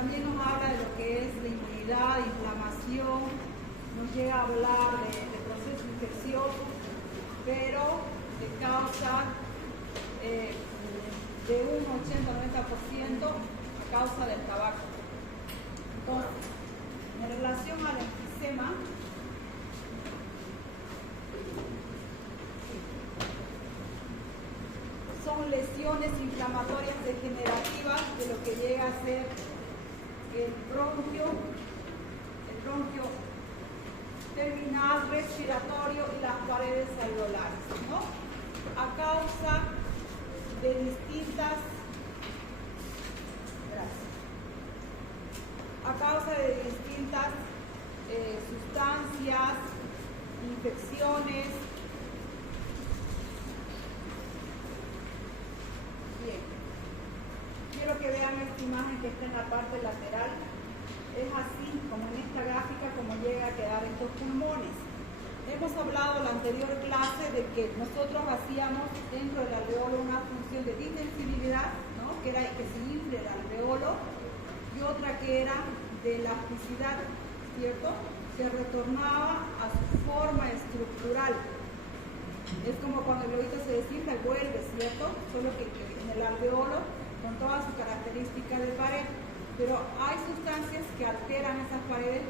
también nos habla de lo que es la inmunidad, inflamación, nos llega a hablar de proceso infeccioso, pero de causa de un 80-90% a causa del tabaco. Entonces, en relación al enfisema, son lesiones inflamatorias degenerativas de lo que llega a ser el bronquio terminal respiratorio y las paredes alveolares, ¿no? A causa de distintas sustancias, infecciones. Bien, quiero que vean esta imagen que está en la parte lateral. Es así como en esta gráfica como llega a quedar estos pulmones. Hemos hablado en la anterior clase de que nosotros hacíamos dentro del alveolo una función de distensibilidad, ¿no? Que era que se infle el alveolo, y otra que era de elasticidad, ¿cierto? Que retornaba a su forma estructural. Es como cuando el globito se desinfla y vuelve, ¿cierto? Solo que en el alveolo con todas sus características de pared. Pero hay sustancias que alteran esas paredes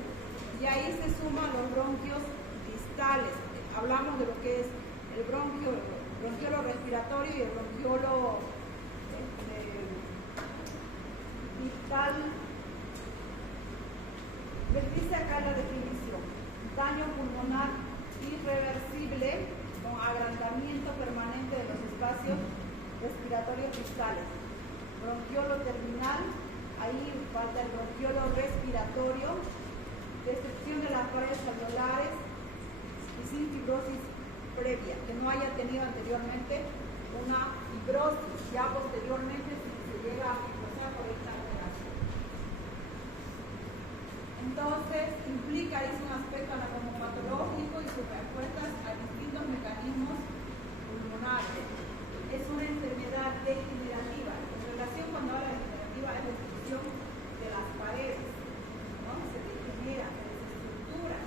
y ahí se suman los bronquios distales. Hablamos de lo que es el bronquiolo respiratorio y el bronquiolo distal. Les dice acá la definición: daño pulmonar irreversible con agrandamiento permanente de los espacios respiratorios distales. Bronquiolo terminal, ahí falta el bronquiolo respiratorio, destrucción de las paredes alveolares y sin fibrosis previa, que no haya tenido anteriormente una fibrosis, ya posteriormente si se llega a fibrosar por esta alteración. Entonces, implica, es un aspecto anatomopatológico y sus respuestas a distintos mecanismos pulmonares. Es una enfermedad degenerativa. En relación cuando habla de degenerativa es destrucción de las paredes, ¿no? Se degenera, se desestructura.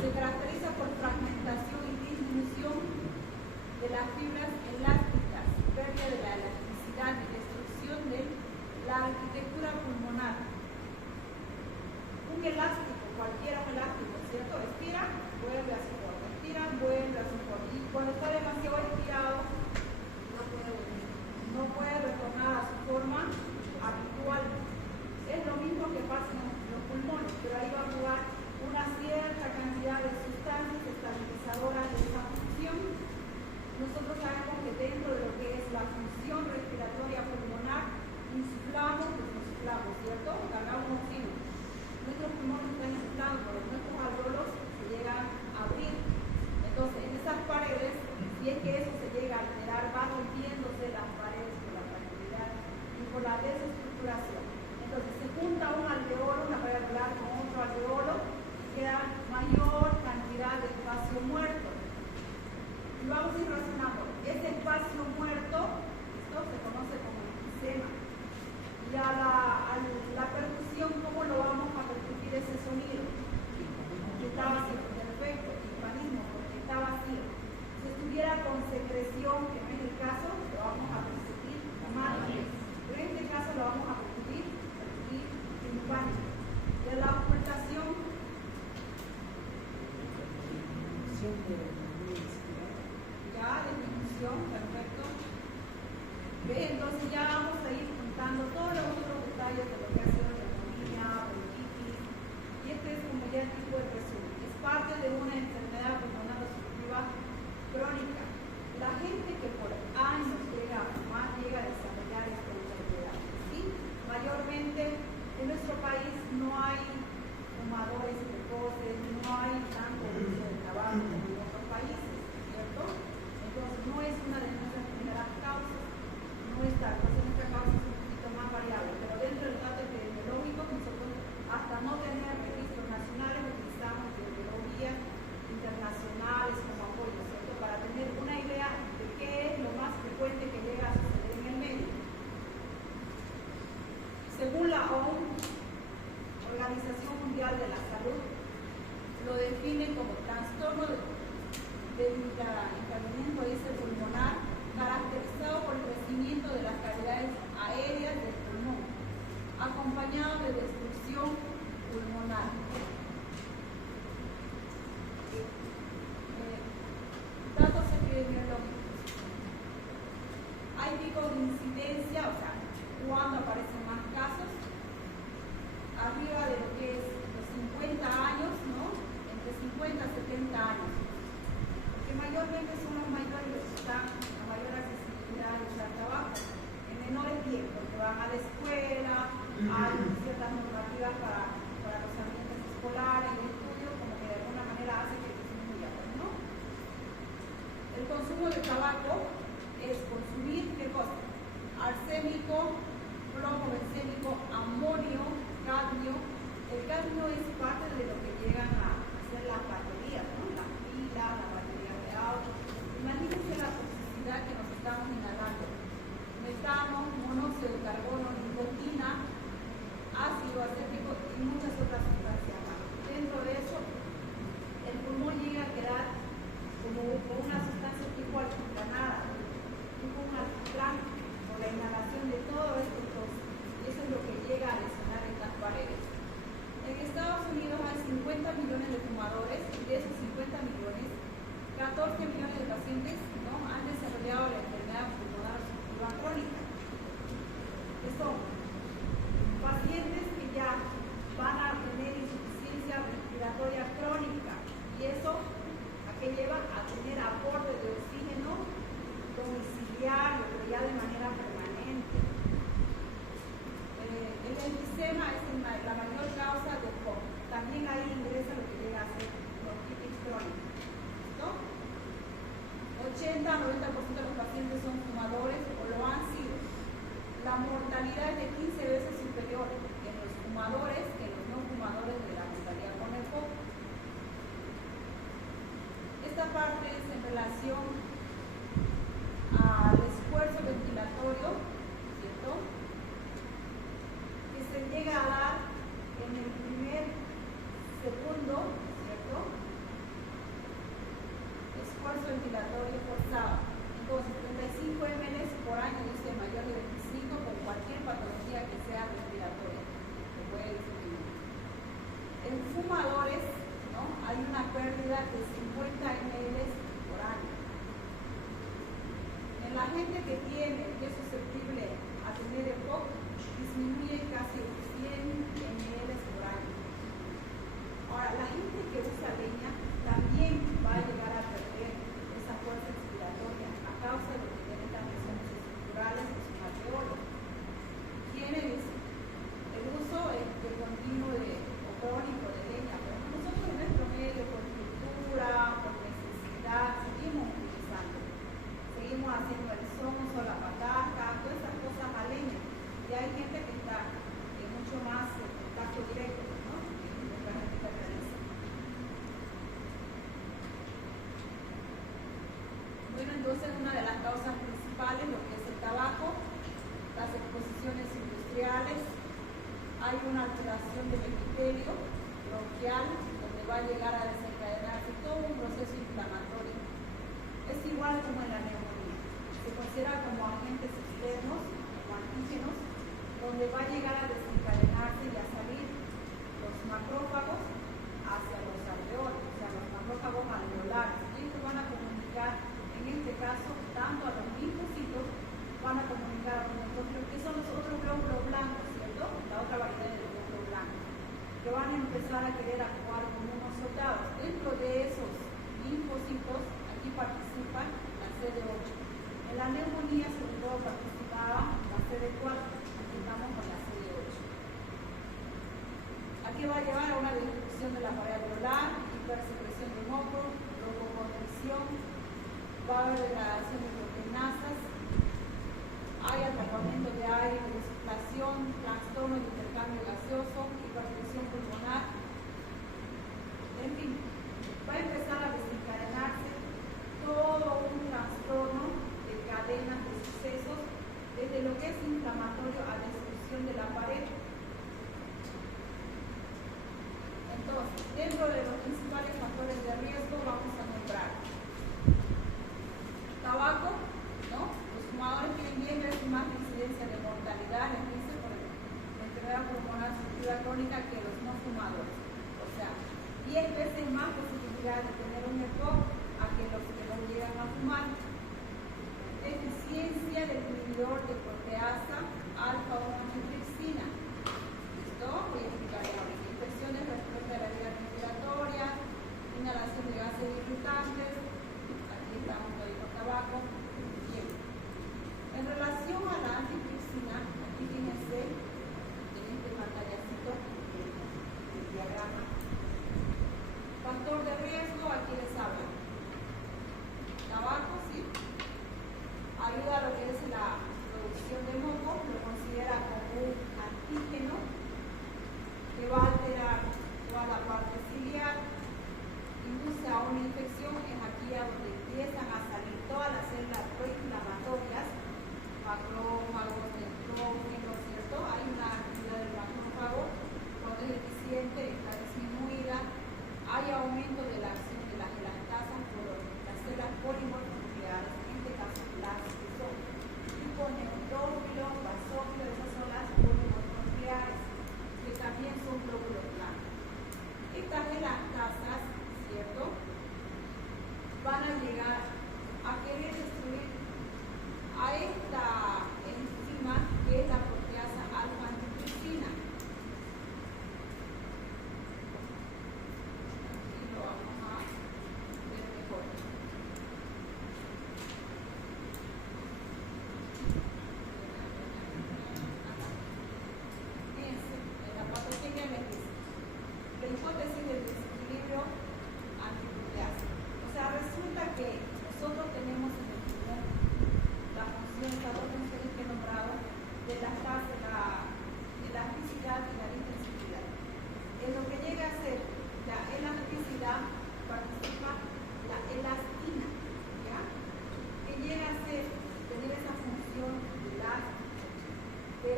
Se caracteriza por fragmentación y disminución de las fibras elásticas, pérdida de la elasticidad y destrucción de la arquitectura pulmonar. Un elástico, cualquiera un elástico, ¿cierto? Estira, vuelve a su forma, estira, vuelve a su forma. Y cuando está demasiado estirado, no puede retornar a su forma habitual. Es lo mismo que pasa en los pulmones, pero ahí va a jugar una cierta cantidad de sustancias estabilizadoras de esa función. Nosotros sabemos que dentro de lo que es la función respiratoria pulmonar, insuflamos, ¿cierto? Cargamos oxígeno. Nuestros pulmones están insuflados, pero nuestros alveolos se llegan a abrir. Entonces, en esas paredes, si es que eso se llega a alterar, van rompiéndose las paredes por la fragilidad y por la desestructuración. Entonces, se junta un alveolo, una pared alveolar con otro alveolo, y queda mayor cantidad de espacio muerto. Y vamos a ir relacionando. Ese espacio muerto, esto se conoce como enfisema. Y a la percusión, ¿cómo lo vamos a percutir ese sonido? Que está vacío, perfecto, hispanismo, porque está vacío. Si estuviera con secreción, que no es el caso, lo vamos a percibir mal. Pero en este caso lo vamos a percibir hispánico. De la ocultación, ya, disminución, perfecto. ¿Ve? Entonces ya vamos a ir juntando todos los otros detalles de lo que ha sido neumonía, bronquitis, y este es como ya el tipo de resumen. Es parte de una enfermedad pulmonar obstructiva crónica. La gente que por años llega a fumar llega a desarrollar esta enfermedad, ¿sí? Mayormente en nuestro país no hay fumadores precoces, no hay tanto uso de tabaco como en otros países, ¿cierto? Entonces no es una de nuestras primeras causas. Nuestra causa es un poquito más variable, pero dentro del dato epidemiológico nosotros hasta no tener registros nacionales utilizamos epidemiologías internacionales como apoyo, ¿cierto? Para tener una idea de qué es lo más frecuente que llega a suceder en el medio. según la OMS, Organización Mundial de la Salud, lo define como trastorno de encallamiento pulmonar caracterizado por el crecimiento de las cavidades aéreas del pulmón, acompañado de destrucción pulmonar. Datos epidemiológicos. Hay picos de incidencia, o sea, cuando aparecen más casos, arriba de lo que es los 50 años, ¿no? Entre 50 y 70 años. Porque mayormente son los mayores los que están a mayor accesibilidad de usar tabaco. En menores tiempos, porque van a la escuela, hay ciertas normativas para los ambientes escolares y estudios, como que de alguna manera hace que disminuya, ¿no? El consumo de tabaco es consumir, ¿qué cosa? Arsénico, plomo bencénico, amonio, cadmio. El cadmio es parte de lo que llegan a hacer las baterías, ¿no? Las pilas, las baterías de auto. Imagínense la toxicidad que nos estamos inhalando. Metano, monóxido de carbono, nicotina, ácido acético y muchas otras sustancias más. Dentro de eso, el pulmón llega a quedar como una sustancia tipo alquitránada, tipo un alquitrán, por la inhalación de todo esto. Y eso es lo que llega a lesionar estas paredes. En Estados Unidos hay 50 millones de fumadores y de esos 50 millones, 14 millones de pacientes, ¿no?, han desarrollado la enfermedad pulmonar obstructiva crónica. Que son pacientes que ya van a tener insuficiencia respiratoria crónica y eso a qué lleva a tener aporte de oxígeno domiciliario, pero ya de manera permanente. El enfisema es la mayor causa de COVID. También ahí ingresa lo que llega a ser bronquitis crónica. ¿No? 80-90% de los pacientes son fumadores o lo han sido. La mortalidad es de 15 veces superior en los fumadores que en los no fumadores de la mortalidad con el COVID. Esta parte es en relación al esfuerzo ventilatorio, ¿cierto?, que se llega a dar en el primer segundo, ¿cierto?, esfuerzo ventilatorio forzado. Entonces, 35 ml por año, dice mayor de 25, con cualquier patología que sea respiratoria, que puede disminuir. En fumadores, ¿no?, hay una pérdida de 50 ml por año. En la gente que es susceptible a tener EPOC, disminuye casi 100 ml por año. Ahora, la gente que usa leña también va a llegar a perder esa fuerza respiratoria a causa de que tienen las lesiones estructurales de sus alveolos. Quienes el uso de continuo o crónico de leña, pero nosotros en nuestro medio, por cultura, por necesidad, seguimos utilizando. Seguimos haciendo el sonso, la pataca, todas esas cosas a leña. Y hay gente que está mucho más en contacto directo, ¿no?, que nuestra gente que realiza. Bueno, entonces una de las causas principales, lo que es el tabaco, las exposiciones industriales, hay una alteración del epitelio bronquial, donde va a llegar a desencadenarse todo un proceso inflamatorio. Es igual como en la neumonía. Se considera como agentes externos, como antígenos, donde va a llegar a desencadenarse y a salir los macrófagos hacia los alveolos, o sea, los macrófagos alveolares. Ellos van a comunicar, en este caso, tanto a los linfocitos, van a comunicar a los neutrófilos, que son los otros glóbulos blancos, ¿cierto? La otra variedad del glóbulo blanco, que van a empezar a querer actuar como unos soldados. Dentro de esos linfocitos, aquí participa la CD8. En la neumonía, sobre todo, participaba la CD4. Estamos con la CD8. Aquí va a llevar a una destrucción de la pared alveolar, hipersecreción de moco, broncoconstricción, va a haber degradación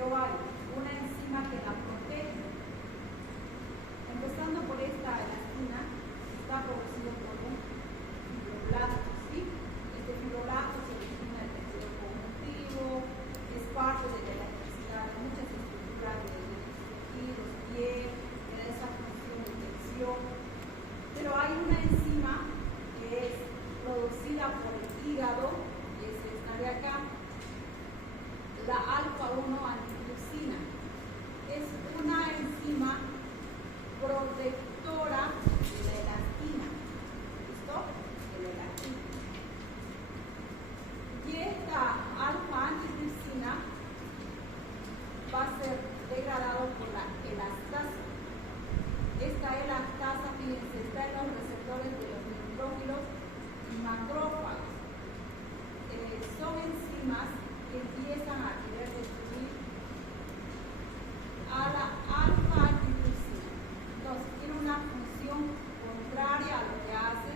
pero hay una enzima que la protege. Empezando por esta elastina, está producido por un fibroblasto, ¿sí? Este fibroblasto se origina del tejido conjuntivo, es parte de la elasticidad de muchas estructuras de tejidos, piel, de esa función de tensión. Pero hay una enzima que es producida por el hígado, y es esta de acá, la alfa-1 antitrypsina. Es una enzima protectora de la elastina. ¿Listo? De la elastina. Y esta alfa-antitrypsina va a ser degradado por la elastasa. Esta elastasa, fíjense, está en los receptores de los neutrófilos y macrófagos. Son enzimas que empiezan a querer destruir a la alfa-antitrypsina. Entonces, tiene una función contraria a lo que hace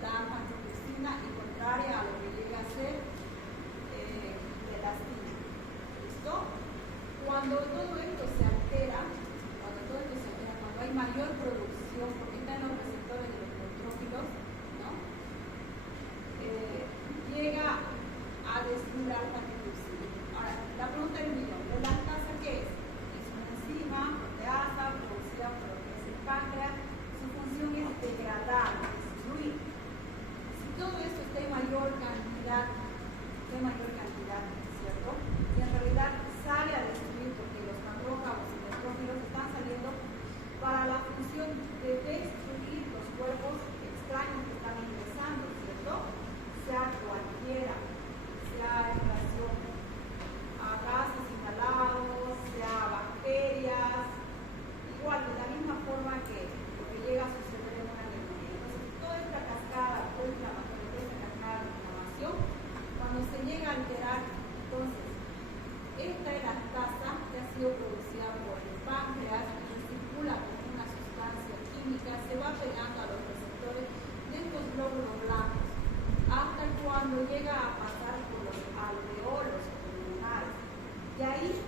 la alfa-antitrypsina y contraria a lo que llega a ser la elastina. ¿Listo? Cuando todo esto se altera, cuando hay mayor producción, porque está en los receptores de los neutrófilos, ¿no? Llega a destruir la alfa-antitrypsina. Ahora, la pregunta del millón, ¿la elastasa qué es? Es una enzima proteasa producida por lo que es el páncreas. Su función es degradar, destruir. Si todo esto está en mayor cantidad, ¿cierto? Y en realidad sale a destruir porque los macrófagos y neutrófilos están saliendo para la función de destruir los cuerpos extraños que están ingresando, ¿cierto? Sea cualquiera, sea en relación a gases inhalados, sea bacterias, igual de la misma forma que lo que llega a suceder en una neumonía. Entonces, toda esta cascada, toda esta cascada de inflamación, cuando se llega a alterar, entonces, esta elastasa que ha sido producida por el páncreas, que circula con una sustancia química, se va pegando a los receptores de estos glóbulos blancos, hasta cuando llega a pasar por los alveolos pulmonares. Y ahí,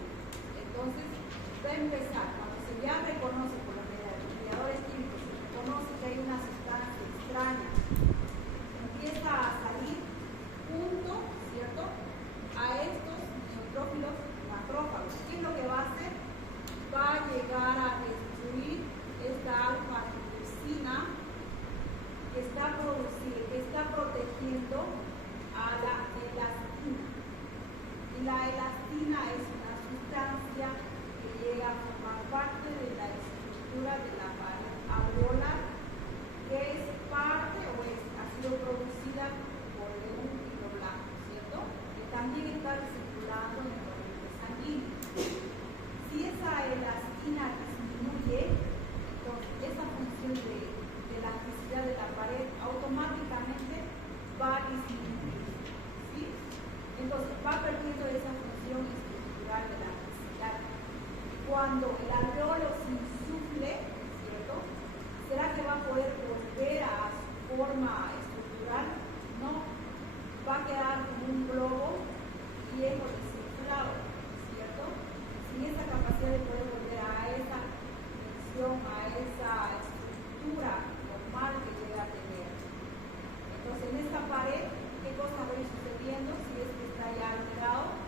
entonces, va a empezar, cuando se ya reconoce por los mediadores químicos, se reconoce que hay una sustancia extraña, empieza a salir junto, ¿cierto?, a estos neutrófilos macrófagos. ¿Qué es lo que va a hacer? Va a llegar a destruir esta alfa-antitrypsina que está produciendo, que está protegiendo a la elastina. Y la elastina es una sustancia que llega a formar parte de la estructura de la pared alveolar, que es parte o ha sido producida por un fibroblasto, ¿cierto? Que también está circulando en el torrente sanguíneo. Si esa elastina disminuye, entonces esa función de elasticidad de la pared automáticamente va a disminuir, ¿sí? Entonces va perdiendo esa función estructural de la elasticidad. Cuando el alveolo se insufle, ¿cierto?, ¿será que va a poder volver a su forma estructural? No, va a quedar como un globo lleno desinflado, ¿cierto? Sin esa capacidad de poder volver a esa función, a esa estructura normal que llega a tener. Entonces, en esta pared, ¿qué cosa va a ir sucediendo si es que está ya alterado?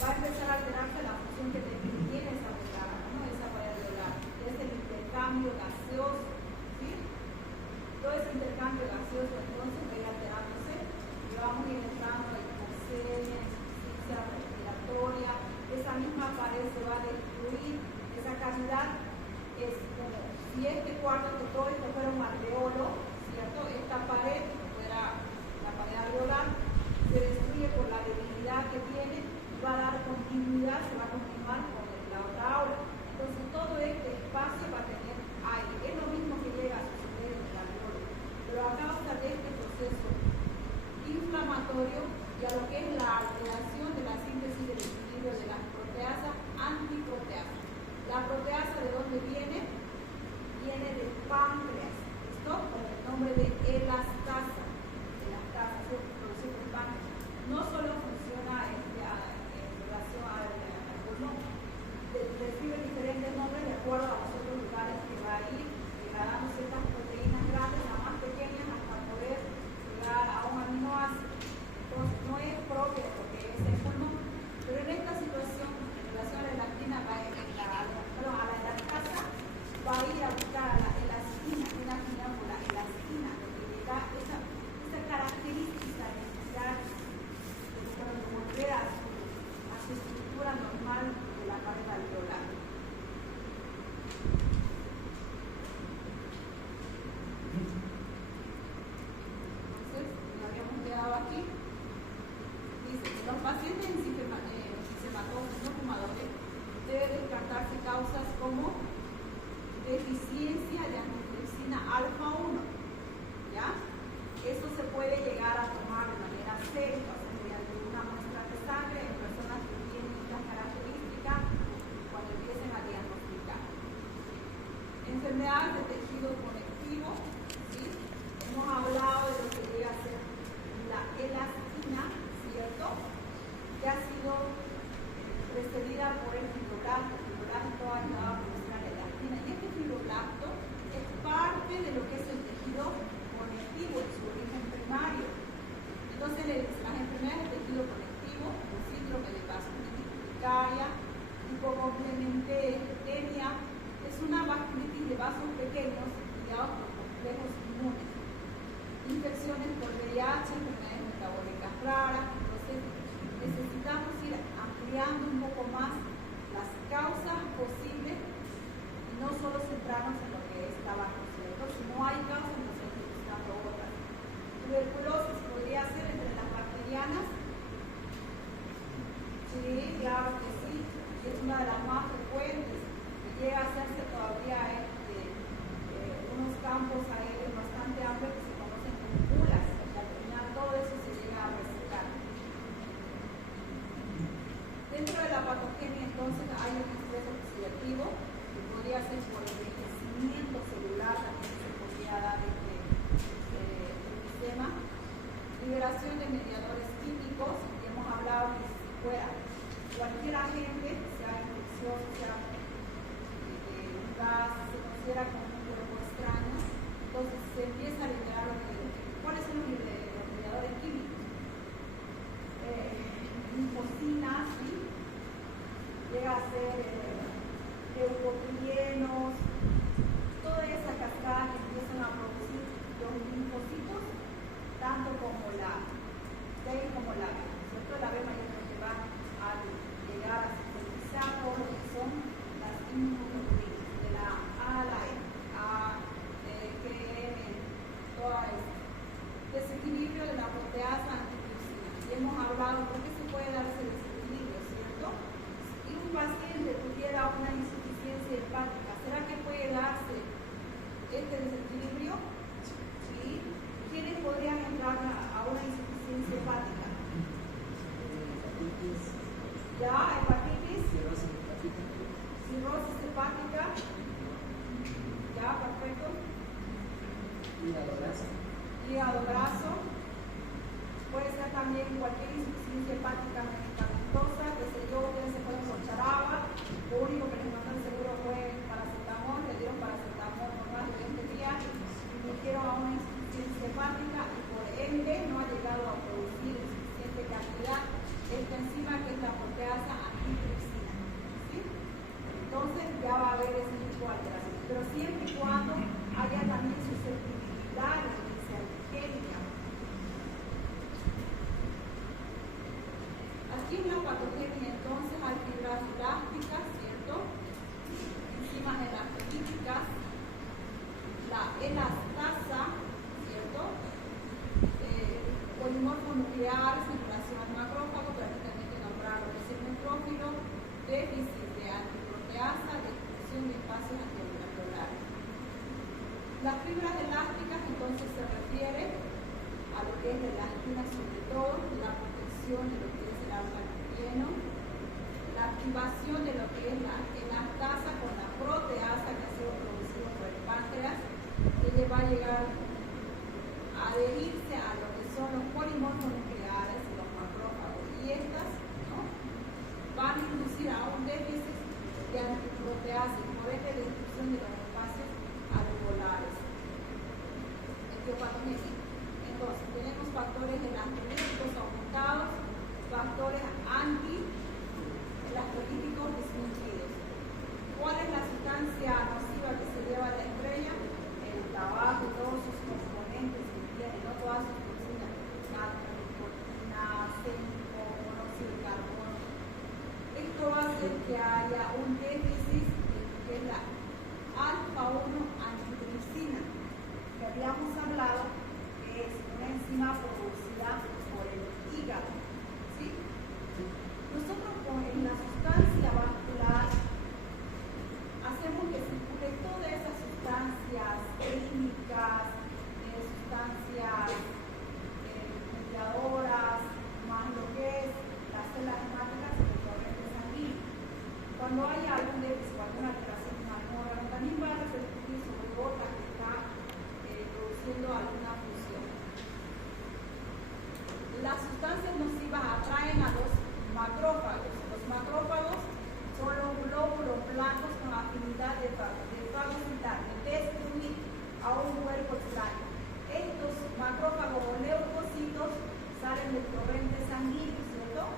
Va a empezar a alterarse la función que tiene esa membrana, ¿no? Esa pared alveolar, que es el intercambio gaseoso, ¿sí? Todo ese intercambio gaseoso entonces va a ir alterándose y vamos a ir entrando a hipoxemia, insuficiencia respiratoria. Esa misma pared se va a destruir, esa cavidad es como si este cuarto, que todo esto fuera un alveolo, ¿cierto? Esta pared, que fuera la pared alveolar, se destruye por la debilidad que tiene, va a dar continuidad, se va a continuar con la otra aula. Entonces todo este espacio va a tener aire. Es lo mismo que llega a suceder en el alveolo, pero a causa de este proceso inflamatorio y a lo que es la alteración de la síntesis del equilibrio de las proteasas antiproteasas. La proteasa, ¿de dónde viene? Viene del páncreas, ¿listo? Con el nombre de elastasa. Elastasa se produce por el páncreas. No solo funciona en relación a vasos pequeños guiados por complejos inmunes, infecciones por VIH, enfermedades metabólicas raras. Entonces necesitamos ir ampliando un poco más las causas posibles y no solo centrarnos en lo que es tabaco, ¿cierto? Si no hay causas, nosotros buscando otras. Tuberculosis podría ser entre las bacterianas. Sí, claro que sí, es una de las más frecuentes, que llega a hacerse todavía unos campos aéreos bastante amplios que se conocen como bulas, y al final todo eso se llega a recetar. Dentro de la patogenia entonces hay un estrés oxidativo que podría ser por envejecimiento celular, también se podría dar el sistema, liberación de mediadores químicos, y hemos hablado que si fuera cualquier agente, sea infeccioso, sea un gas, se considera como un cuerpo extraño, entonces se empieza a liberar los mediadores. ¿Cuáles son los mediadores químicos? Linfocinas, ¿sí? Llega a ser leucotrienos, toda esa cascada que empiezan a producir los linfocitos, tanto como la B como la B, ¿cierto? La B mayormente va a llegar a sintetizar todo lo que son las inmunoglobulinas, de la A a la E, toda esta. Desequilibrio de la proteasa antitripsina. Y hemos hablado por qué se puede dar ese desequilibrio, ¿cierto? Si un paciente tuviera una insuficiencia hepática, ¿será que puede darse este desequilibrio? ¿Sí? ¿Quiénes podrían entrar a una insuficiencia hepática? Ya, hepatitis, cirrosis hepática, ya, perfecto. Hígado graso, puede ser también cualquier insuficiencia hepática medicamentosa, que sé yo, ustedes se fueron con charaba, lo único que les mandó el seguro fue paracetamol, le dieron paracetamol por más de 20 días, indujeron a una insuficiencia hepática y por ende no ha llegado a producir en suficiente cantidad esta enzima que es la proteasa antitripsina, ¿sí? Entonces ya va a haber ese tipo de alteración, pero siempre y cuando haya también susceptibilidad a la antigénica. Aquí en la patogenia entonces hay fibras elásticas, ¿cierto? Enzimas elastíticas, la elastasa, ¿cierto? Polimorfos nucleares en relación al macrófago, pero aquí también hay que nombrarlo, es el neutrófilo, déficit de antiproteasa, destrucción de espacios antialveolares. Las fibras elásticas entonces se refiere a lo que es la elastina, sobre todo la protección de lo que es el alfa lipieno, la activación de lo que es la elastasa con la proteasa que ha sido producido por el páncreas, que va a llegar a adherirse a lo que son los polimorfos nucleares y los macrófagos, y estas, ¿no?, van a inducir a un déficit de antiproteasa y por ende destrucción de los espacios alveolares. Etiopatogenia. Entonces, tenemos factores elastomíticos aumentados, factores anti-elastolíticos disminuidos. ¿Cuál es la sustancia nociva que se lleva a la estrella? El tabaco y todos sus componentes que tiene, no todas sus toxinas, nicotina, arsénico, monóxido de carbono. Esto va a hacer que haya un déficit de la alfa-1 antitripsina, que habíamos hablado que es una enzima producida por el hígado, ¿sí? Nosotros en la sustancia vascular hacemos que circule todas esas sustancias químicas, sustancias mediadoras, más lo que es las células hemáticas y el torrente sanguíneo. Cuando hay algún déficit o alguna alteración en algún órgano, también va a repercutir sobre otra que está produciendo alguna función. Las sustancias nocivas atraen a los macrófagos. Los macrófagos son los glóbulos blancos con afinidad de fagocitar, de destruir a un cuerpo extraño. Estos macrófagos o leucocitos salen del torrente sanguíneo, ¿cierto?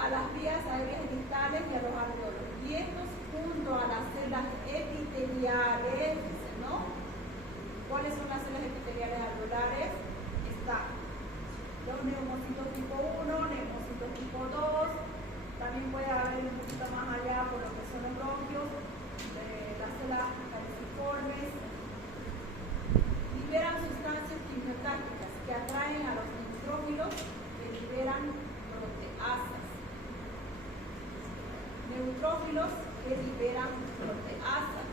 A a las vías aéreas distales y a los alveolos. Y estos junto a las células epiteliales, ¿no? ¿Cuáles son las células epiteliales alveolares? Están los neumocitos tipo 1, neumocitos tipo 2, también puede haber un poquito más allá por lo que son los bronquios, las células caliciformes. Liberan sustancias quimiotácticas que atraen a los neutrófilos que liberan proteasas. Neutrófilos que liberan proteasas.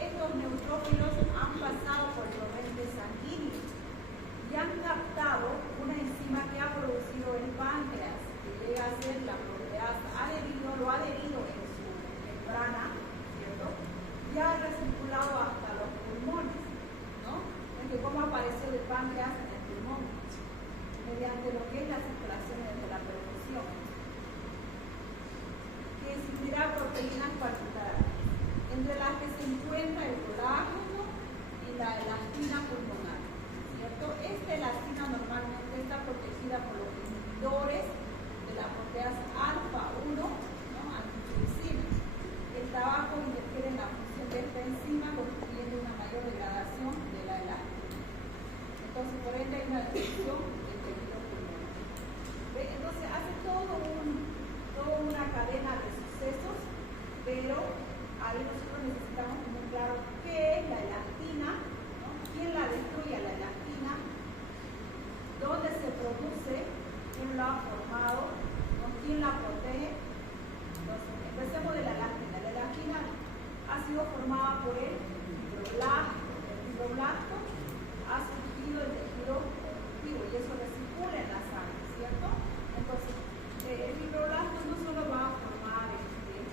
Estos neutrófilos han pasado por el torrente sanguíneo y han captado una enzima que ha producido el páncreas, que llega a ser la proteasa. Lo ha adherido en su membrana, ¿cierto? Y ha recirculado hasta los pulmones, ¿no? Porque cómo apareció el páncreas en el pulmón, mediante lo que es la circulación desde la perfusión, que existirá proteínas particulares, entre las que se encuentra el colágeno y la elastina pulmonar, ¿cierto? Esta elastina normalmente está protegida por los inhibidores de la proteasa alfa 1, ¿no? Angiotensina. El tabaco interfiere en la función de esta enzima, contribuyendo a una mayor degradación de la elastina. Entonces, por ende, hay una destrucción del tejido pulmonar. Entonces, hace toda una cadena de sucesos, pero ahí nosotros necesitamos tener claro qué es la elastina, ¿no? ¿Quién la destruye a la elastina? ¿Dónde se produce? ¿Quién la ha formado? ¿No? ¿Quién la protege? Entonces, empecemos de la elastina. La elastina ha sido formada por el fibroblasto. El fibroblasto ha surgido del tejido conjuntivo y eso recircula en la sangre, ¿cierto? Entonces, el fibroblasto no solo va a formar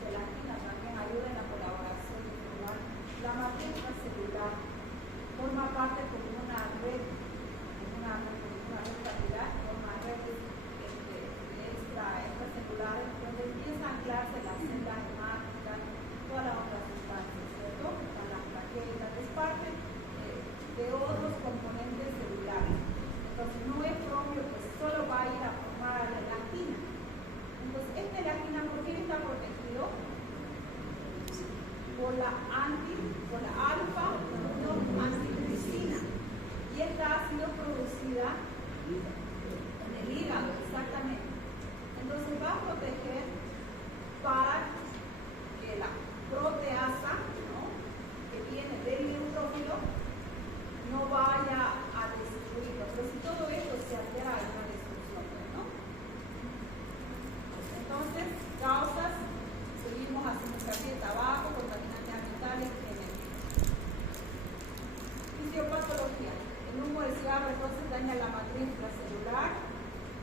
elastina, también ayuda en la colaboración de formar la matriz celular. Forma parte como una red, una red forma redes extracelares, donde empieza a anclarse las células hemáticas, todas las otras sustancias, ¿cierto? Las plaquetas, es parte de otros componentes celulares. Entonces, no es propio que solo va a ir a formar la elastina. Entonces, esta elastina, ¿por qué está protegido? Por la alfa 1 angiotensina. Y esta ha sido producida en el hígado, exactamente. Entonces, va a proteger para que la proteasa, ¿no? Que viene del neutrófilo, no vaya a destruirlo. Pero si todo esto se altera, hay una destrucción, ¿no? Entonces, causas, seguimos haciendo hincapié: tabaco, contaminantes ambientales, genética. Fisiopatología. El humo del cigarro entonces daña la matriz intracelular,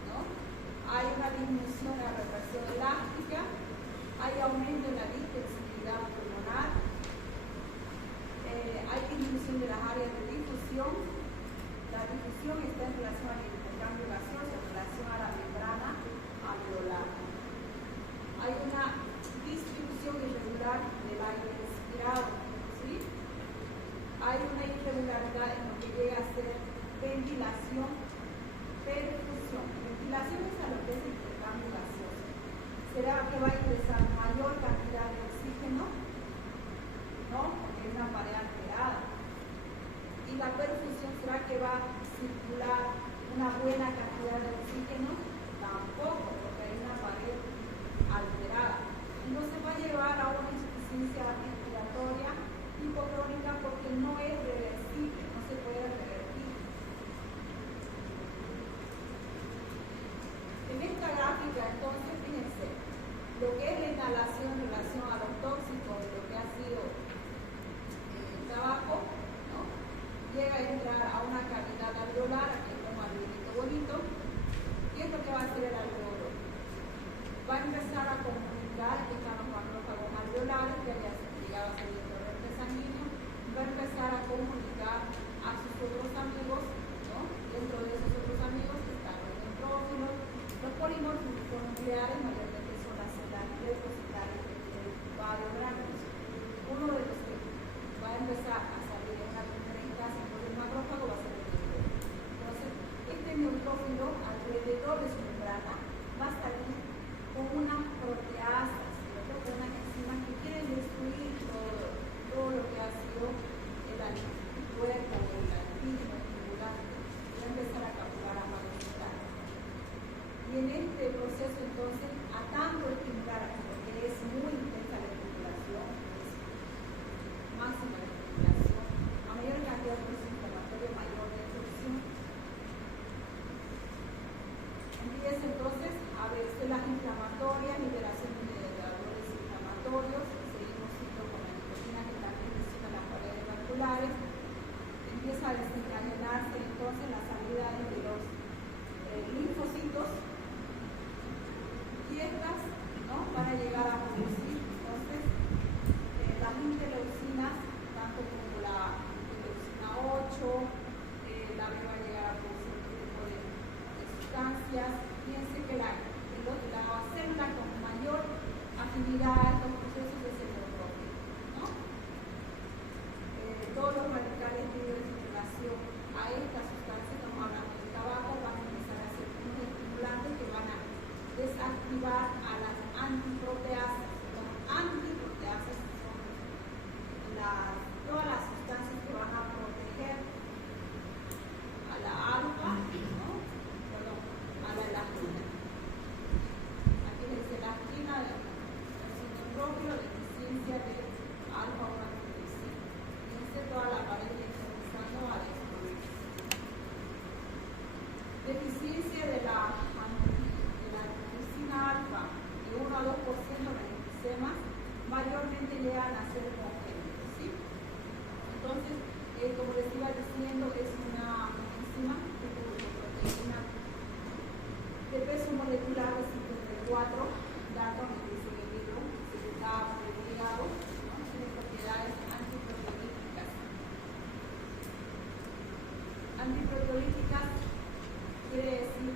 ¿no? Hay una disminución en la represión elástica, hay aumento en la distensibilidad pulmonar, hay disminución de las áreas de difusión. La difusión está en relación al intercambio gaseoso, en relación a la membrana alveolar. Hay una distribución irregular del aire respirado, ¿sí? Hay una irregularidad en lo que llega a ser ventilación, perfusión. Ventilación es a lo que es el intercambio gaseoso. ¿Será que va a ingresar mayor cantidad de oxígeno? No, porque es una pared alterada. Y la perfusión, ¿será que va a circular una buena cantidad de oxígeno? Tampoco, porque hay una pared alterada. Entonces va a llevar a una insuficiencia respiratoria hipocrónica porque no es reversible, no se puede revertir. En esta gráfica, entonces, fíjense, lo que es la inhalación en relación a los tóxicos de lo que ha sido el tabaco, ¿no? Llega a entrar a una cavidad alveolar, aquí como alveolito bonito, y es lo que va a hacer el alveolo. Va a empezar a comunicar, aquí están los macrófagos alveolares, que había llegado a ser el torrente sanguíneo, va a empezar a comunicar a sus otros amigos, ¿no? Dentro de esos otros amigos están los neutrófilos, los polimorfos nucleares, mayormente son las células depositarias que tienen varios granos. Uno de los que va a empezar a salir en la primera instancia por el macrófago va a ser el neutrófilo. Entonces, este neutrófilo alrededor de su membrana va a salir con una antiproteasas. Las antiproteasas son todas las sustancias que van a proteger a la alfa, ¿no? Perdón, a la elastina. Aquí le dice elastina de propio, deficiencia de alfa 1 antitrypsina. Fíjense toda la pared que está empezando a destruir. Deficiencia de la antitrypsina alfa de 1 a 2% de los efemas mayormente llegan a ser congénitos, ¿sí? Entonces, como les iba diciendo, es una enzima de proteína de peso molecular de 54 datos que dice que el libro se está por el hígado, ¿no? Tiene propiedades antiproteolíticas. Antiproteolíticas quiere decir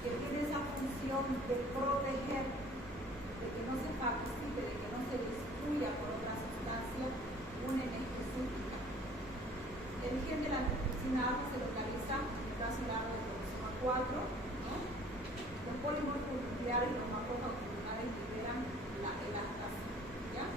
que tiene esa función de proteger, de que no se fagocite, de que no se destruya por otra sustancia una en específica. El gen de la antitrypsina alfa se localiza en el caso largo de cromosoma 4, ¿no? Los polimorfos nucleares, los macrófagos pulmonares liberan la elastasa, ¿ya?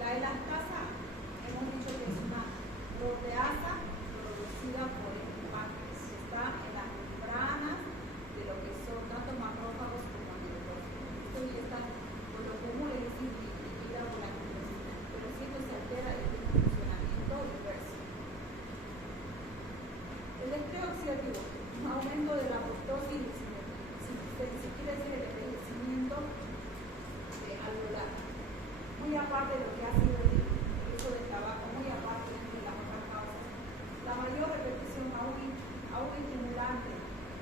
La elastasa, hemos dicho que es una proteasa producida por el páncreas, está en las membranas de lo que son tanto macrófagos como neutrófilos. Esto ya está, por lo común es decir, dividida por la antitrypsina, pero si esto se altera, es un funcionamiento inverso. El estrés oxidativo, un aumento de la apoptosis, si quiere decir el envejecimiento alveolar, muy aparte de lo que ha sido el uso del tabaco, muy aparte de las otras causas. La mayor repetición a un estimulante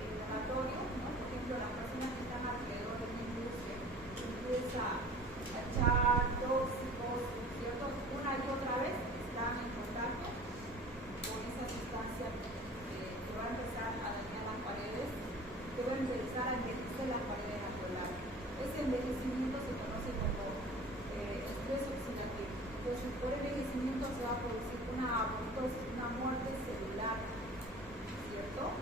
inflamatorio, ¿no? Por ejemplo, las personas que están alrededor de una industria empieza a echar tóxicos, ¿cierto? Una y otra vez están en contacto con esa sustancia que va a empezar a dañar las paredes, que va a empezar a envejecer las paredes alveolares. Ese envejecimiento se conoce como estrés oxidativo. Entonces, por envejecimiento se va a producir una apoptosis, una muerte celular, ¿cierto?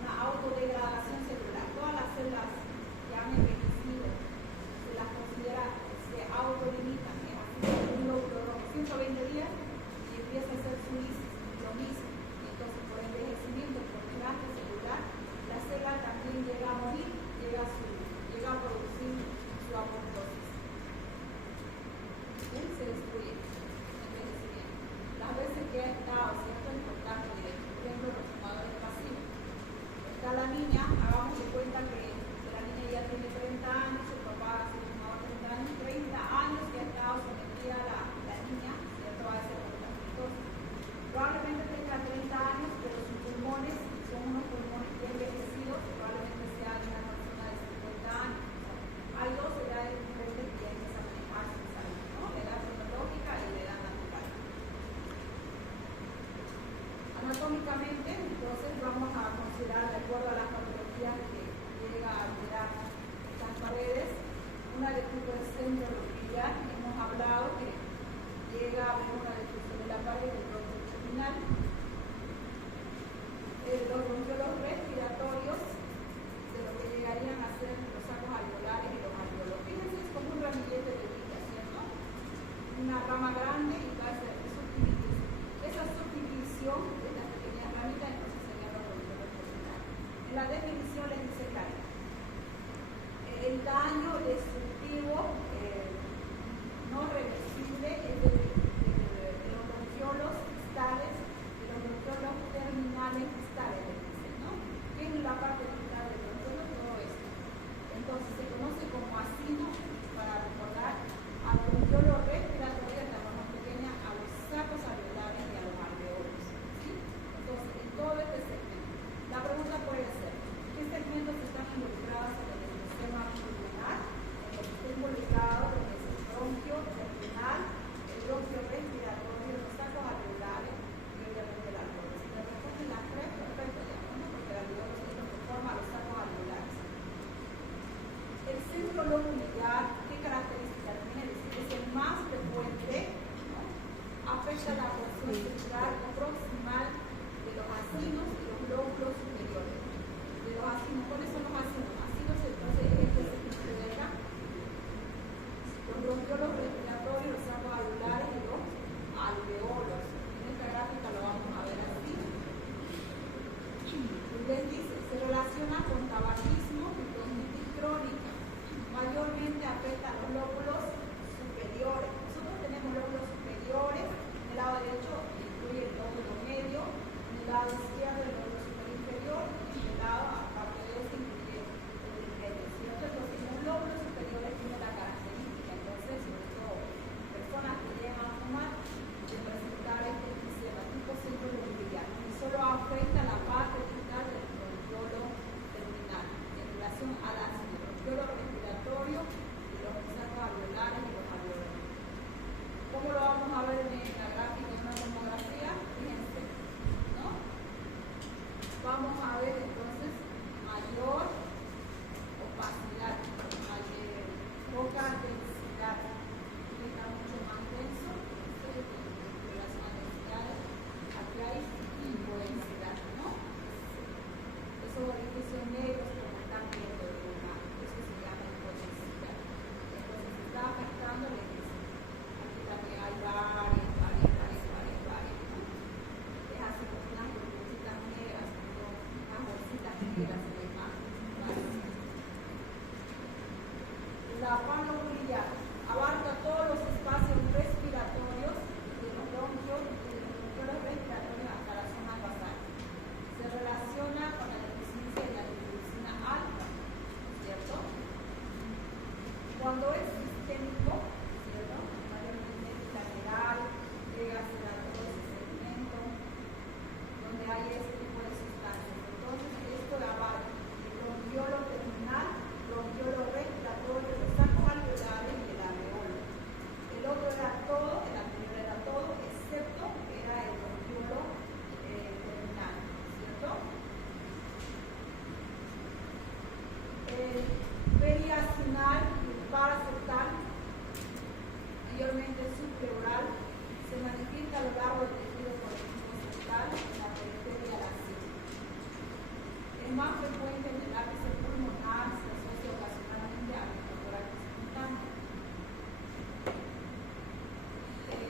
Una autodegradación celular. Todas las células que han envejecido se las considera, se autolimitan. Es así como un 120 días y empieza a hacer su lo mismo. Entonces, por envejecimiento, por desgaste celular, la célula también llega a morir, llega a producir su apoptosis. Bien, se destruye el envejecimiento. Las veces que ha estado, ¿cierto?, en contacto directo, por ejemplo, los fumadores pasivos. Está la niña, hagamos de cuenta que la niña ya tiene 30 años, su papá se fumaba 30 años, 30 años que ha estado sometida la niña, ¿cierto?, a esa apoptosis. Probablemente tenga 30 años, pero sus pulmones son unos pulmones bien envejecidos, probablemente sea una persona de 50 años. Hay dos edades diferentes que empiezan a manejar sus años, ¿no? La edad cronológica y la edad natural. Anatómicamente, entonces vamos a considerar, de acuerdo a las patologías que llega a alterar estas paredes, una de tipo de centro biliar, hemos hablado que llega a haber una destrucción de la pared del bronquio terminal. Los bronquiolos respiratorios, de lo que llegarían a ser los sacos alveolares y los alveolos. Fíjense, es como un ramillete de vida, ¿cierto? Una rama grande y va a ser subdividión. Esa subdivisión de las pequeñas ramitas, entonces sería los bronquiolos terminales. En la definición les dice que el daño destructivo no reversible es de los bronquiolos distales, de los bronquiolos terminales distales, ¿no? ¿Qué es la parte distal del bronquiolo? Todo esto. Entonces se conoce como acino, para recordar, al bronquiolo respiratorio, la más pequeña, poca densidad, está mucho más denso, las densidades, aquí hay hipodensidad, ¿no? Esos orificios negros que están viendo el lugar, eso se llama hipodensidad. Entonces está afectando la densidad. Aquí también hay varias, ¿no? Es así como unas burbujitas negras, unas bolsitas negras en la imagen. La panoplía abarca todos los espacios respiratorios de los bronquios respiratorios hasta la zona basal. Se relaciona con la deficiencia de la lipidina alta, ¿cierto? Cuando es sistémico, ¿cierto? Mayormente lateral, llega a ser a todo ese segmento, donde hay este tipo de sustancias. Entonces, esto abarca el bronquiolo terminal, bronquiolo respiratorio, los sacos alveolares y el alveolo. El otro era todo, el anterior era todo, excepto que era el bronquiolo terminal, ¿cierto? Periacinal y paraseptal, mayormente subpleural, se manifiesta a lo largo del tejido conectivo central en la periferia de la sien. Es más frecuente en el ápice pulmonar, se asocia ocasionalmente a pneumothorax espontáneo.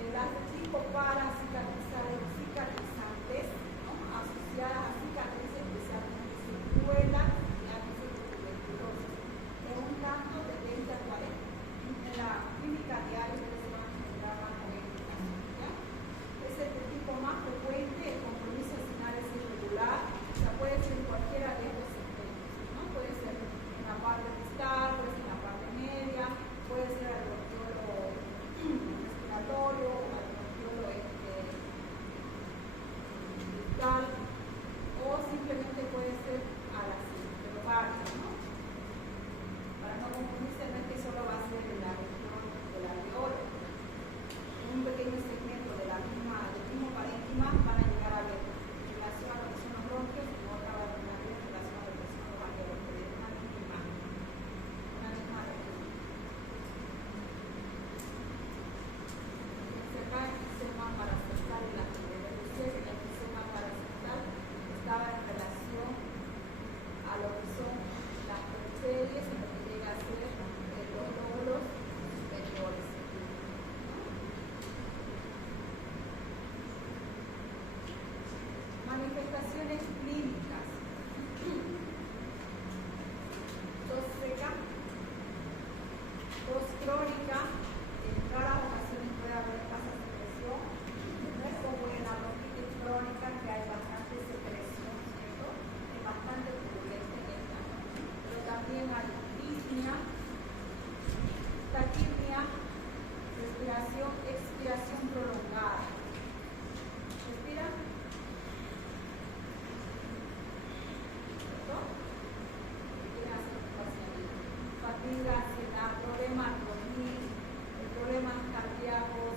Las cicatrizantes, ¿no? Asociadas a cicatrices, especialmente secuelas y ápices de tuberculosis, en un tanto de 20 a 40. En la clínica diaria se van a generar más modificaciones. Es el tipo más frecuente, el compromiso sinal es irregular, o sea, puede ser en cualquiera de estos segmentos, ¿no? Puede ser en la parte distal, puede ser en la parte media, puede ser al bronquiolo respiratorio o al bronquiolo distal, o simplemente puede ser a la sien, pero varios, ¿no? Para no confundirse, no es que solo va a ser en la región del alveolo. En un pequeño segmento del mismo parénquima van a llegar a ver en relación a lo que son los bronquios y otra va a ver en relación a lo que son los alveolos, pero es una misma imagen, una misma región. Acá el sistema paraseptal y la tuberculosis, el sistema paraseptal estaba en relación a lo que son las periferias y lo que llega a ser los lóbulos superiores. Manifestaciones clínicas. Tos seca, tos crónica, en raras ocasiones puede haber masa secreción. No es como en la bronquitis crónica que hay bastante secreción, ¿cierto? Es bastante turbulenta en esta. Pero también hay disnea, taquipnea, respiración, expiración prolongada. Respira. Fatiga, ansiedad, problemas dormir, problemas cardíacos,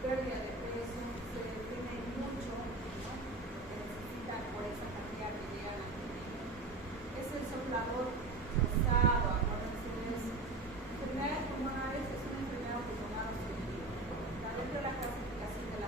pérdida de peso, se detiene mucho, ¿no? Porque necesitan por esa cantidad que llegan a tener. Es el soplador rosado, acuérdense de eso. Enfermedades pulmonares es una enfermedad pulmonar obstructiva. Está dentro de la clasificación de la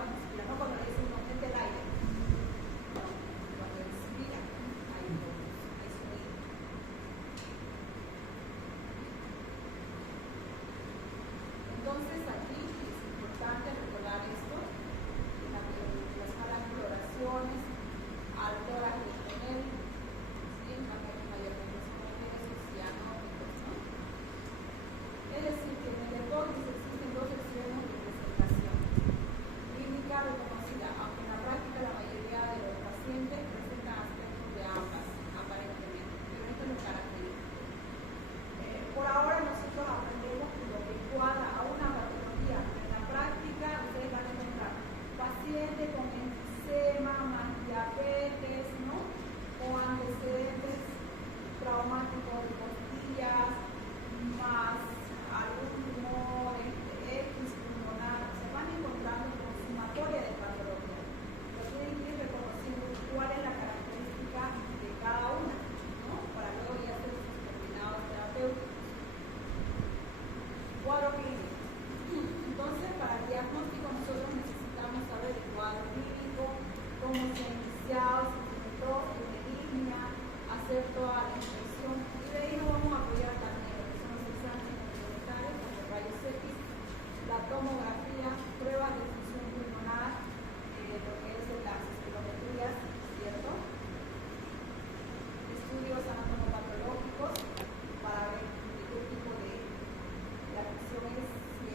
cuando inspira, no cuando le dice uno, mete el aire. No, cuando inspira, hay sonido. Entonces aquí es importante recordar esto, las malas coloraciones, altoras de poner, ¿sí? Mayormente son materiales cianóticos, ¿no? Es decir, que en el deporte se existen dos extremos de presentación. Clínica reconocida, aunque en la práctica la mayoría de los pacientes presentan aspectos de ambas, aparentemente, pero esto es lo característico. Por ahora nosotros aprendemos lo que cuadra a una patología. En la práctica ustedes van a encontrar pacientes con enfisema, más diabetes, ¿no? O antecedentes traumáticos de costillas, más algún tumor X pulmonar. Se van encontrando con sumatoria de patología. Pero tienen que ir reconociendo cuál es la característica de cada una, ¿no? Para luego ya hacer sus combinados terapéuticos. Cuadro clínico. Entonces, para el diagnóstico nosotros necesitamos saber el cuadro clínico, cómo se ha iniciado, se implementó en línea, hacer toda la inspección, y de ahí nos vamos a apoyar también lo que son los exámenes complementarios como rayos X, la tomografía, pruebas de función pulmonar, lo que es las espirometrías, ¿cierto? Estudios anatomopatológicos para ver qué tipo de afección es, si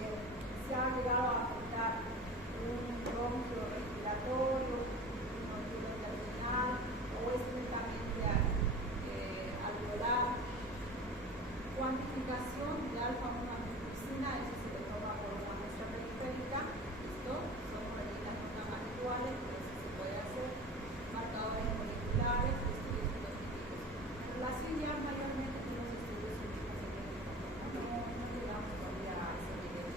se ha llegado a afectar un bronquio respiratorio, un bronquio terminal, o es únicamente alveolar. Cuantificación de alfa-1-antitocina, eso se le toma por una muestra periférica, ¿listo? Son medidas no habituales, pero eso se puede hacer. Marcadores moleculares, estudios científicos. En relación ya mayormente con los estudios científicos, no llegamos todavía a ese nivel.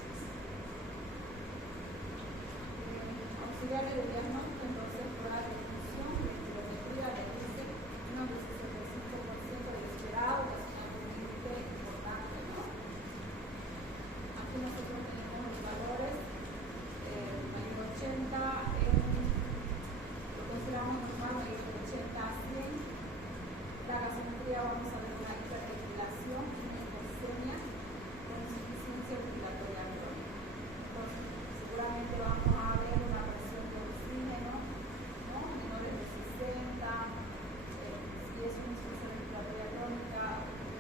Auxiliares de diagnóstico, entonces, prueba de función, de espirometría, le dice unos 65% del esperado, que es un límite importante, ¿no? Aquí nosotros tenemos los valores, mayor 80 lo consideramos normal, mayor de 80 a 100. La gasometría vamos a ver una hiperventilación, una hipoxemia, con insuficiencia respiratoria crónica. Entonces, seguramente vamos a ver una presión de oxígeno, ¿no? Menores de 60, si es una insuficiencia respiratoria crónica,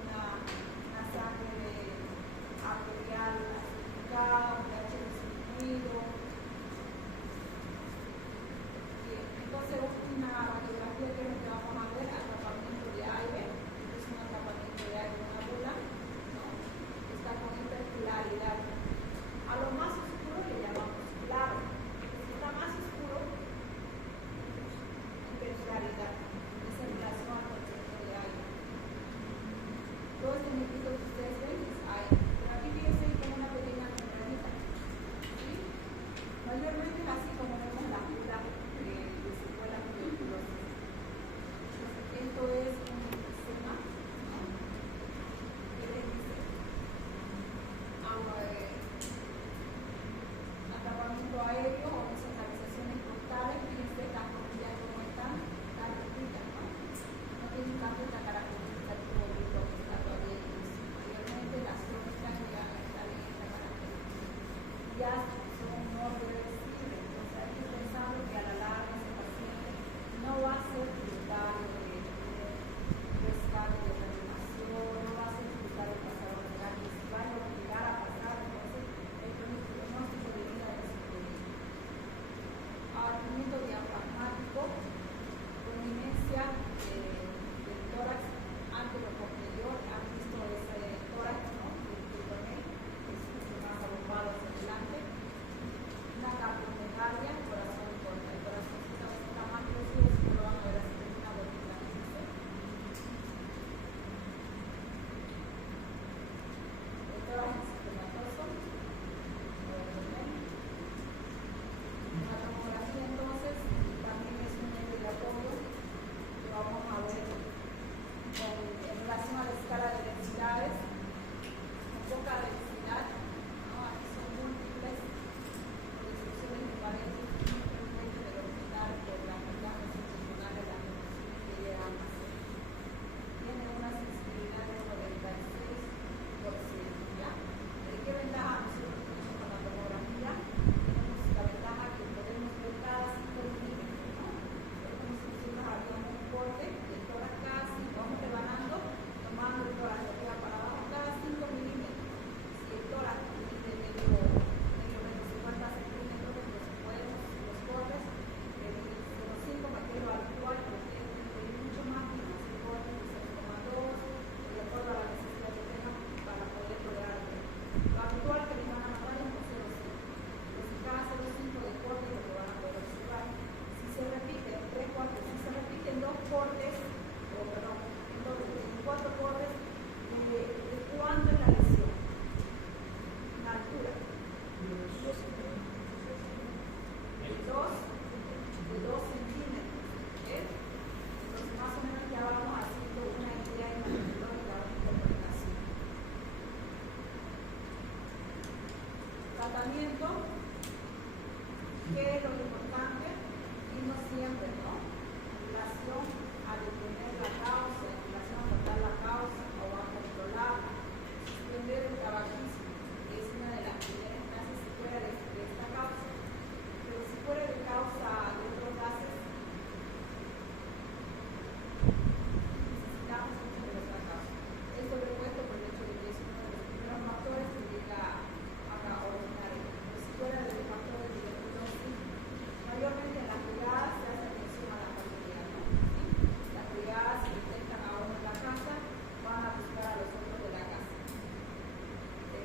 una sangre arterial acidificada, un pH disminuido. Bien, entonces una radiografía que es lo que vamos a ver, atrapamiento de aire, es un atrapamiento de aire en una bula, ¿no? Está con hiperclaridad. A lo más oscuro le llamamos claro. Si está más oscuro, hiperclaridad. Esa es relación al concepto de aire. Todo este negrito que ustedes ven es aire. Pero aquí fíjense que tiene una pequeña membranita. ¿Sí? Mayormente es así como vemos la bula de secuelas tuberculosas. Esto es un sistema, ¿no? ¿Qué les dice? Atrapamiento aéreo o descentralizaciones totales. Fíjense las comillas como están rectitas, ¿no? No tienen tanto esta característica del tubo que está todavía en inicio. Mayormente las crónicas llegan a estar en esta característica. Ya son no reversibles, entonces hay que pensar que a la larga ese paciente no va a ser tributario de tratamiento, que es lo importante, y no siempre, ¿no? En relación a detener la causa, en relación a tratar la causa o a controlarla. Suspender el tabaquismo es una de las primeras clases si fuera de esta causa, pero si fuera de causa de otros gases, necesitamos mucho de nuestra causa. Esto lo he puesto por el hecho de que es uno de los primeros factores que llega a originar. Pero si fuera de los factores de tuberculosis, mayormente en las brigadas se hace atención a la familia, ¿no? ¿Sí? Las brigadas, si detectan a uno en la casa, van a buscar a los otros de la casa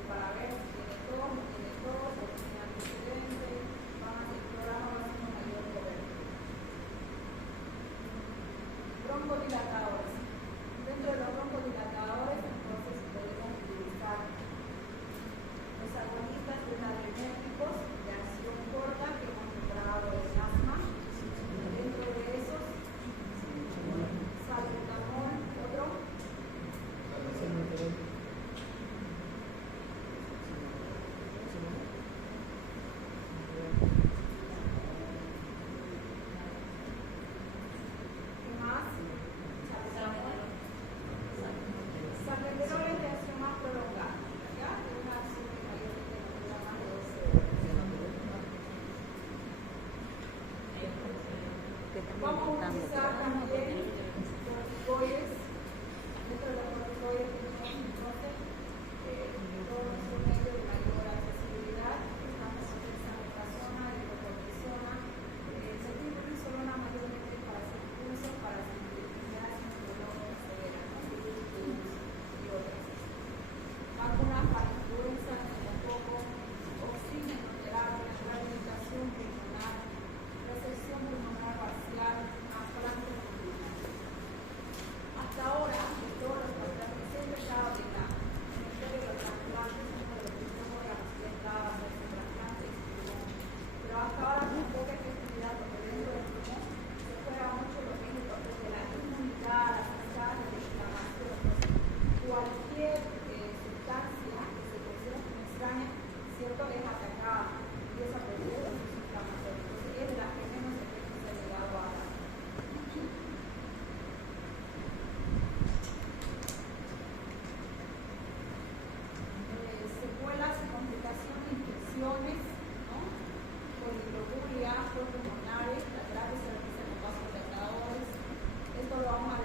para ver si tiene tos, no tiene tos, o tiene antecedentes, van a explorar más una mayor cobertura. Broncodilatadores. Dentro de los broncodilatadores, entonces podemos utilizar los agonistas adrenérgicos de acción corta que hemos nombrado el asma. Dentro de esos, salbutamol, otro. ¿Qué más? Salmeterol de acción más prolongada, ¿ya? Es una acción que mayormente nos dura más de 12 horas. Vamos a utilizar también corticoides. Dentro de los corticoides tenemos entonces todo nuestro medio de mayor accesibilidad. Estamos utilizando trazona, hidrocortisona, cetilprednisolona mayormente para hacer uso para enfermedades neurológicas severas, y otras. Vacunas para influenza, neumococo, oxigenoterapia, rehabilitación pulmonar, resección pulmonar parcial, trasplante pulmonar. Hasta ahora, de todos los trasplantes, siempre estaba en la historia de los trasplantes, uno de los últimos accidentados a hacerse trasplantes de pulmón. Pero hasta ahora con poca efectividad, porque dentro del pulmón se juega mucho lo que es el papel de la inmunidad, las sensaciones de inflamación. Cualquier sustancia que se considera extraña, ¿cierto?, es atacada y esa produce sus inflamatorios. Entonces es de las que menos efectos se ha llegado a dar. Secuelas y complicaciones, infecciones, ¿no? Polidroguria, pulmonares, la terapia se realiza con vasodilatadores. Esto lo vamos a